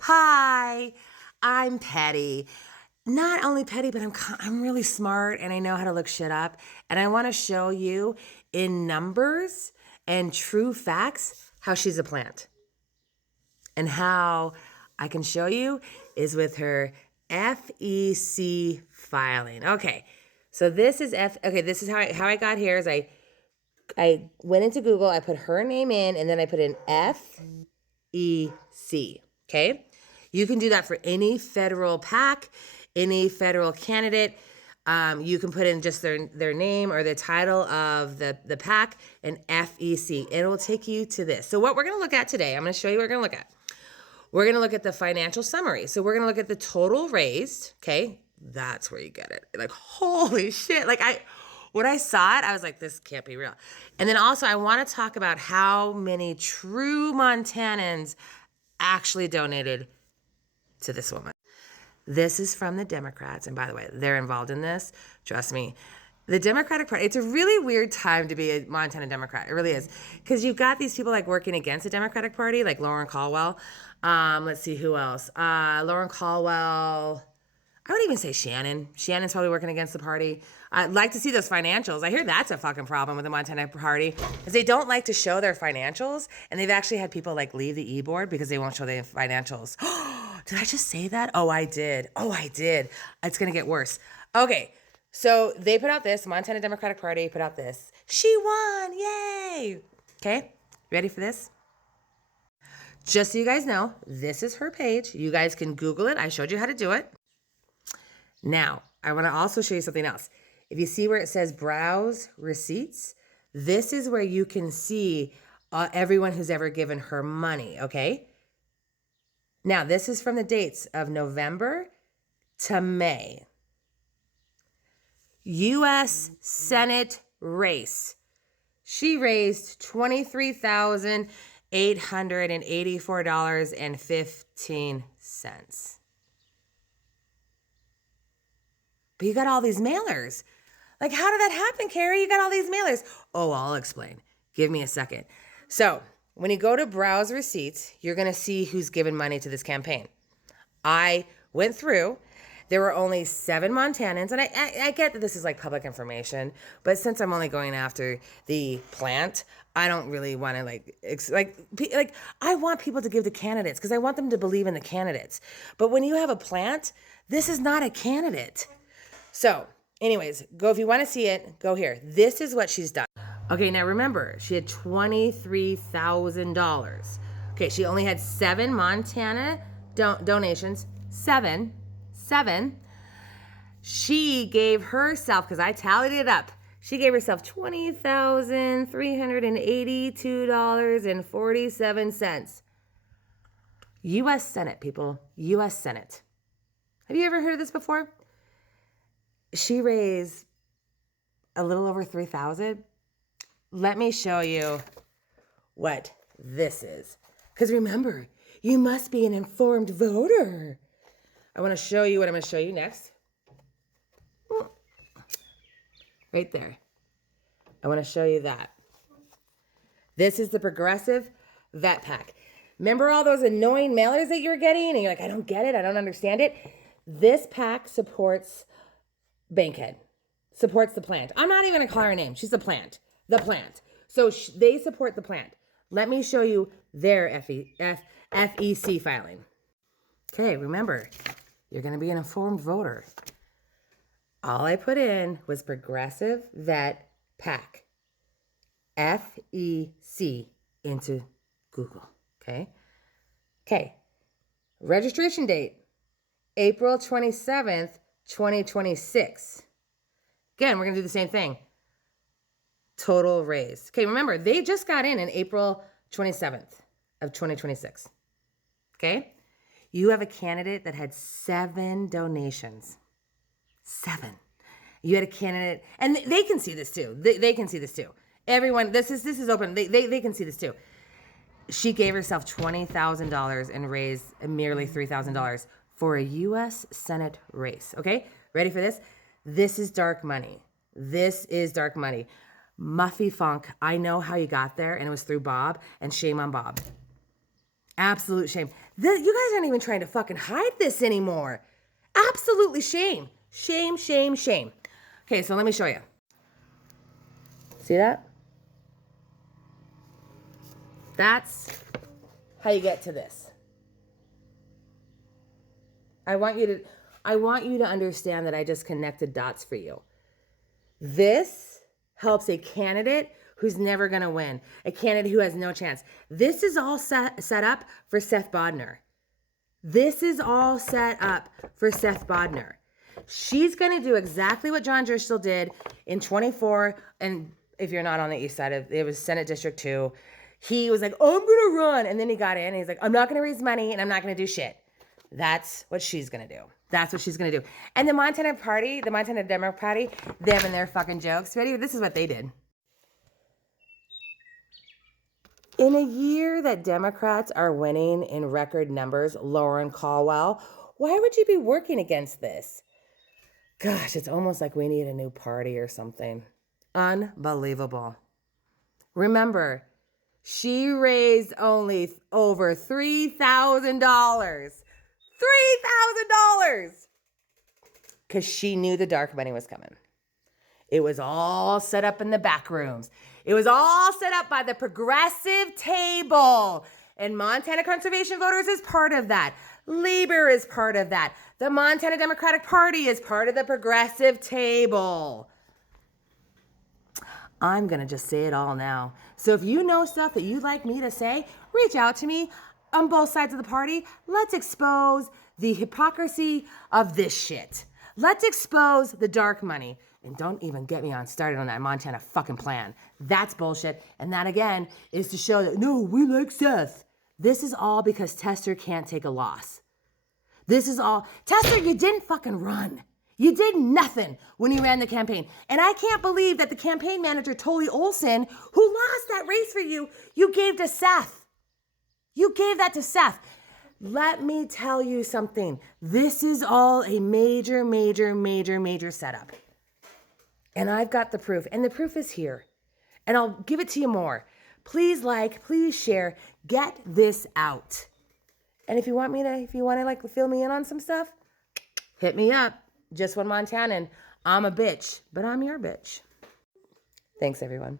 Hi, I'm petty. Not only petty, but I'm really smart and I know how to look shit up. And I want to show you in numbers and true facts how she's a plant. And how I can show you is with her FEC filing. Okay, so this is this is how I got here is I went into Google, I put her name in, and then I put in FEC. Okay? You can do that for any federal PAC, any federal candidate. You can put in just their name or the title of the PAC and FEC. It will take you to this. So what we're going to look at today, I'm going to show you what we're going to look at. We're going to look at the financial summary. So we're going to look at the total raised. Okay? That's where you get it. Like, holy shit. When I saw it, I was like, this can't be real. And then also, I want to talk about how many true Montanans actually donated to this woman. This is from the Democrats. And by the way, they're involved in this. Trust me. The Democratic Party, it's a really weird time to be a Montana Democrat. It really is. Because you've got these people like working against the Democratic Party, like Lauren Caldwell. Let's see who else. Lauren Caldwell. I would even say Shannon. Shannon's probably working against the party. I'd like to see those financials. I hear that's a fucking problem with the Montana Party, is they don't like to show their financials, and they've actually had people like leave the e-board because they won't show their financials. Did I just say that? Oh, I did. It's gonna get worse. Okay, so they put out this. Montana Democratic Party put out this. She won! Yay! Okay, ready for this? Just so you guys know, this is her page. You guys can Google it. I showed you how to do it. Now, I want to also show you something else. If you see where it says browse receipts, this is where you can see everyone who's ever given her money, okay? Now, this is from the dates of November to May. U.S. Senate race. She raised $23,884.15. But you got all these mailers. Like, how did that happen, Carrie? You got all these mailers. Oh, I'll explain. Give me a second. So, when you go to browse receipts, you're going to see who's given money to this campaign. I went through. There were only 7 Montanans, and I get that this is like public information, but since I'm only going after the plant, I don't really want to like I want people to give to candidates because I want them to believe in the candidates. But when you have a plant, this is not a candidate. So, anyways, go if you want to see it, go here. This is what she's done. Okay, now remember, she had $23,000. Okay, she only had 7 Montana donations. Seven. She gave herself, because I tallied it up, she gave herself $20,382.47. U.S. Senate, people. U.S. Senate. Have you ever heard of this before? She raised a little over $3,000. Let me show you what this is. Because remember, you must be an informed voter. I want to show you what I'm going to show you next. Right there. I want to show you that. This is the Progressive Vet Pack. Remember all those annoying mailers that you're getting? And you're like, I don't get it. I don't understand it. This pack supports Bankhead, supports the plant. I'm not even going to call her name. She's a plant. The plant. So they support the plant. Let me show you their FEC filing. Okay, remember, you're going to be an informed voter. All I put in was Progressive Vet Pack, FEC, into Google, okay? Okay, registration date, April 27th, 2026. Again, we're going to do the same thing. Total raised. Okay, remember, they just got in April 27th of 2026. Okay? You have a candidate that had 7 donations. 7. You had a candidate, and they can see this too. They can see this too. Everyone, this is open. They can see this too. She gave herself $20,000 and raised merely $3,000 for a U.S. Senate race. Okay, ready for this? This is dark money. This is dark money. Muffy Funk, I know how you got there, and it was through Bob, and shame on Bob. Absolute shame. You guys aren't even trying to fucking hide this anymore. Absolutely shame. Shame, shame, shame. Okay, so let me show you. See that? That's how you get to this. I want you to understand that I just connected dots for you. This helps a candidate who's never going to win, a candidate who has no chance. This is all set up for Seth Bodnar. This is all set up for Seth Bodnar. She's going to do exactly what John Driscoll did in 24. And if you're not on the east side of it, was Senate District 2. He was like, oh, I'm going to run. And then he got in and he's like, I'm not going to raise money and I'm not going to do shit. That's what she's going to do. That's what she's going to do. And the Montana Party, the Montana Democratic Party, them and their fucking jokes. Ready? This is what they did. In a year that Democrats are winning in record numbers, Lauren Caldwell, why would you be working against this? Gosh, it's almost like we need a new party or something. Unbelievable. Remember, she raised only over $3,000. $3,000! Because she knew the dark money was coming. It was all set up in the back rooms. It was all set up by the progressive table. And Montana Conservation Voters is part of that. Labor is part of that. The Montana Democratic Party is part of the progressive table. I'm going to just say it all now. So if you know stuff that you'd like me to say, reach out to me on both sides of the party. Let's expose the hypocrisy of this shit. Let's expose the dark money. And don't even get me started on that Montana fucking plan. That's bullshit. And that, again, is to show that, no, we like Seth. This is all because Tester can't take a loss. This is all. Tester, you didn't fucking run. You did nothing when you ran the campaign. And I can't believe that the campaign manager, Tolly Olson, who lost that race for you, you gave to Seth. You gave that to Seth. Let me tell you something. This is all a major, major, major, major setup. And I've got the proof. And the proof is here. And I'll give it to you more. Please like, please share. Get this out. And if you want to like fill me in on some stuff, hit me up. Just one Montanan. I'm a bitch, but I'm your bitch. Thanks, everyone.